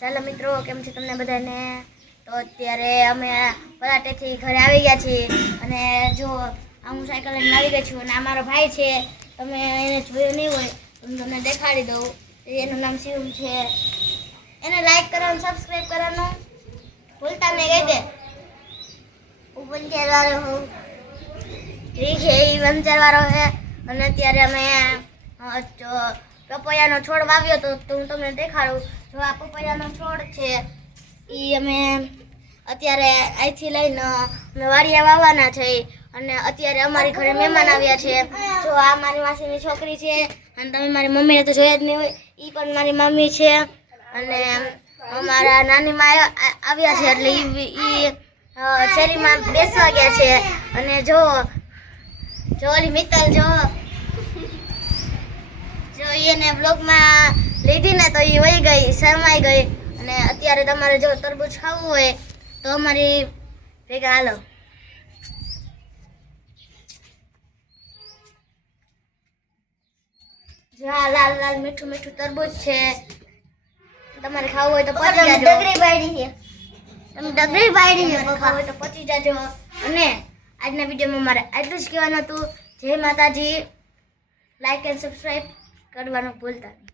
ચાલો મિત્રો, કેમ છે તમને બધાને? તો અત્યારે અમે પલાટેથી ઘરે આવી ગયા છીએ અને જો હું સાયકલ લઈને આવી ગઈ છું અને આ મારો ભાઈ છે. તમે એને જોયો નહીં હોય તો હું તમને દેખાડી દઉં. એનું નામ શિવમ છે. એને લાઈક કરવાનું, સબસ્ક્રાઈબ કરવાનું ભૂલતા નહીં. કહી દે પંચરવાળો હોઉં ઠીક છે. એ પંચરવાળો છે. અને અત્યારે અમે પપૈયાનો છોડ વાવ્યો હતો તો હું તમને દેખાડું. જો આ પપૈયાનો છોડ છે એ અમે અત્યારે અહીંથી લઈને અમે વાડિયા વાવવાના છે. અને અત્યારે અમારી ઘરે મહેમાન આવ્યા છે. જો આ મારી માસીની છોકરી છે અને તમે મારી મમ્મીને તો જોયા જ નહીં હોય. એ પણ મારી મમ્મી છે અને અમારા નાનીમાં આવ્યા છે એટલે એ શેરીમાં બેસવા ગયા છે. અને જો ઓલી મિત્તલ જો એને બ્લોગમાં લીધી ને તો એ વહી ગઈ, શરમાઈ ગઈ. અને અત્યારે તમારે જો તરબૂચ ખાવું હોય તો અમારી ભેગા હાલો. જો આ લાલ લાલ મીઠું મીઠું તરબૂચ છે. તમારે ખાવું હોય તો પચી જાજો. ડગરી બાયડી છે, તમે ડગરી બાયડી છે, ખાવું હોય તો પચી જાજો. અને આજના વિડીયોમાં મારે આટલું જ કહેવાનું હતું. જય માતાજી. લાઈક એન્ડ સબસ્ક્રાઈબ કરવાનું ભૂલતા નહીં.